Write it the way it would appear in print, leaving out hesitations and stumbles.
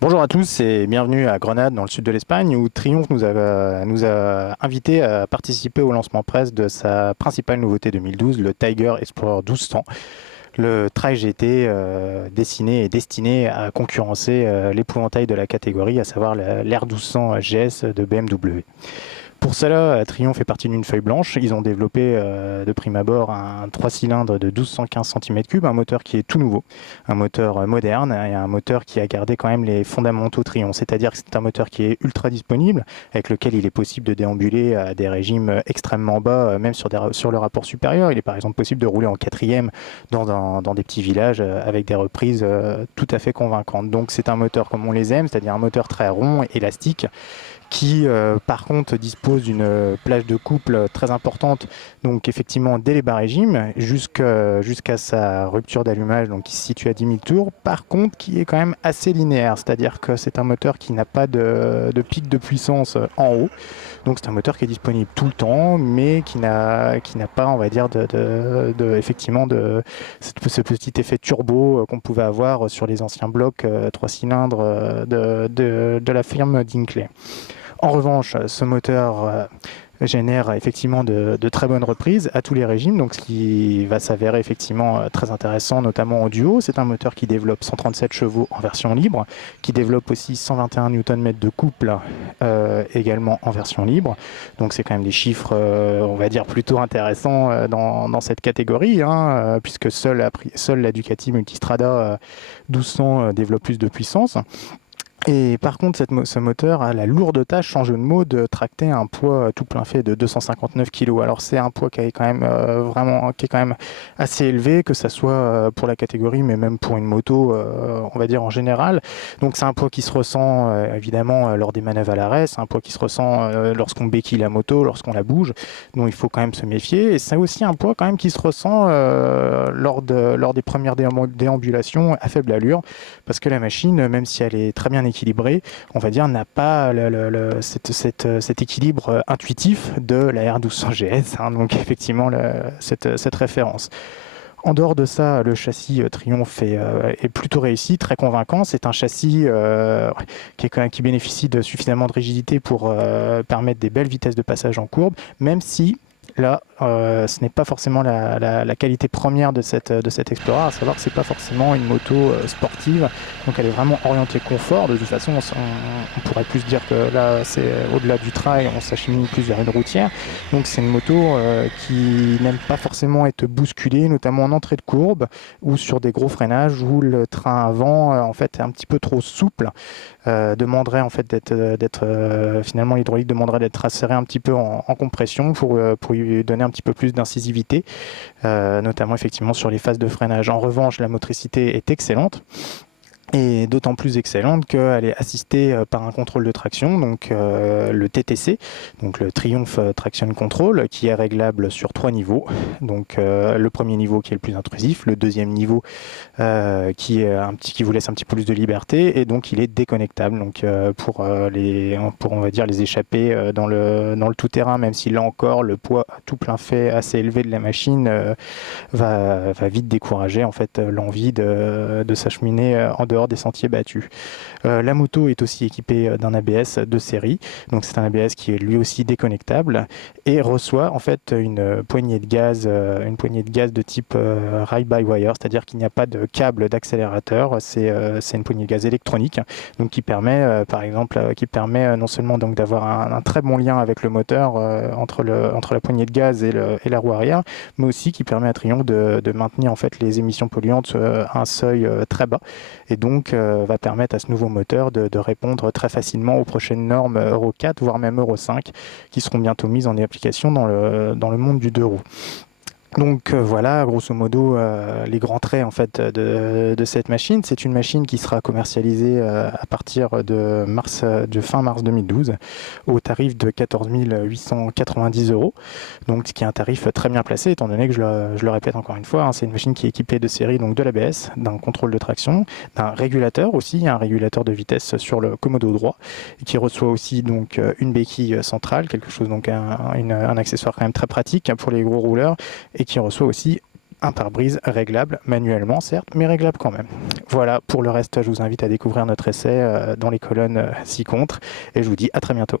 Bonjour à tous et bienvenue à Grenade dans le sud de l'Espagne où Triumph nous a invités à participer au lancement presse de sa principale nouveauté 2012, le Tiger Explorer 1200. Le trail GT dessiné et destiné à concurrencer l'épouvantail de la catégorie, à savoir l'R 1200 GS de BMW. Pour cela, Triumph fait partie d'une feuille blanche. Ils ont développé de prime abord un 3 cylindres de 1215 cm3, un moteur qui est tout nouveau, un moteur moderne et un moteur qui a gardé quand même les fondamentaux Triumph. C'est-à-dire que c'est un moteur qui est ultra disponible, avec lequel il est possible de déambuler à des régimes extrêmement bas, même sur le rapport supérieur. Il est par exemple possible de rouler en quatrième dans des petits villages avec des reprises tout à fait convaincantes. Donc c'est un moteur comme on les aime, c'est-à-dire un moteur très rond, élastique, qui par contre dispose d'une plage de couple très importante, donc effectivement dès les bas régimes jusqu'à sa rupture d'allumage, donc qui se situe à 10 000 tours, par contre qui est quand même assez linéaire, c'est-à-dire que c'est un moteur qui n'a pas de pic de puissance en haut, donc c'est un moteur qui est disponible tout le temps, mais qui n'a pas, on va dire, effectivement ce petit effet turbo qu'on pouvait avoir sur les anciens blocs 3 cylindres de la firme Dinkley. En revanche, ce moteur génère effectivement de très bonnes reprises à tous les régimes, donc ce qui va s'avérer effectivement très intéressant, notamment en duo. C'est un moteur qui développe 137 chevaux en version libre, qui développe aussi 121 Nm de couple également en version libre. Donc c'est quand même des chiffres, on va dire, plutôt intéressants dans cette catégorie, hein, puisque seule la Ducati Multistrada 1200 développe plus de puissance. Et par contre, ce moteur a la lourde tâche, sans jeu de mots, de tracter un poids tout plein fait de 259 kg. Alors c'est un poids qui est quand même qui est quand même assez élevé, que ça soit pour la catégorie, mais même pour une moto, on va dire en général. Donc c'est un poids qui se ressent évidemment lors des manœuvres à l'arrêt, c'est un poids qui se ressent lorsqu'on béquille la moto, lorsqu'on la bouge. Donc il faut quand même se méfier. Et c'est aussi un poids quand même qui se ressent lors des premières déambulations à faible allure, parce que la machine, même si elle est très bien équilibrée, on va dire, n'a pas cet équilibre intuitif de la R1200 GS, hein, donc effectivement cette référence. En dehors de ça, le châssis Triumph est plutôt réussi, très convaincant. C'est un châssis qui bénéficie de suffisamment de rigidité pour permettre des belles vitesses de passage en courbe, même si là, ce n'est pas forcément la qualité première de cette Explorer, à savoir que c'est pas forcément une moto sportive, donc elle est vraiment orientée confort. De toute façon, on pourrait plus dire que là, c'est au-delà du trail, on s'achemine plus vers une routière. Donc c'est une moto qui n'aime pas forcément être bousculée, notamment en entrée de courbe ou sur des gros freinages où le train avant en fait est un petit peu trop souple. Demanderait en fait finalement l'hydraulique demanderait d'être serré un petit peu en compression pour lui donner un petit peu plus d'incisivité, notamment effectivement sur les phases de freinage. En revanche, la motricité est excellente, et d'autant plus excellente qu'elle est assistée par un contrôle de traction, donc le TTC, donc le Triumph Traction Control, qui est réglable sur 3 niveaux. Donc le premier niveau qui est le plus intrusif, le deuxième niveau qui vous laisse un petit peu plus de liberté, et donc il est déconnectable. Donc pour on va dire les échappées dans le tout-terrain, même si là encore le poids tout plein fait assez élevé de la machine va vite décourager en fait l'envie de s'acheminer en dehors des sentiers battus. La moto est aussi équipée d'un ABS de série, donc c'est un ABS qui est lui aussi déconnectable et reçoit en fait une poignée de gaz de type ride-by-wire, c'est-à-dire qu'il n'y a pas de câble d'accélérateur, c'est une poignée de gaz électronique, donc qui permet par exemple non seulement donc d'avoir un très bon lien avec le moteur entre la poignée de gaz et la roue arrière, mais aussi qui permet à Triumph de maintenir en fait les émissions polluantes à un seuil très bas, et donc va permettre à ce nouveau moteur de répondre très facilement aux prochaines normes Euro 4, voire même Euro 5, qui seront bientôt mises en application dans le monde du 2 roues. Donc voilà, grosso modo, les grands traits en fait de cette machine. C'est une machine qui sera commercialisée à partir de fin mars 2012 au tarif de 14 890 €. Donc ce qui est un tarif très bien placé, étant donné que je le répète encore une fois, hein, c'est une machine qui est équipée de série, donc de l'ABS, d'un contrôle de traction, d'un régulateur aussi, un régulateur de vitesse sur le commodo droit, et qui reçoit aussi donc une béquille centrale, quelque chose donc un accessoire quand même très pratique pour les gros rouleurs, et qui reçoit aussi un pare-brise réglable manuellement, certes, mais réglable quand même. Voilà, pour le reste, je vous invite à découvrir notre essai dont les colonnes s'y contre, et je vous dis à très bientôt.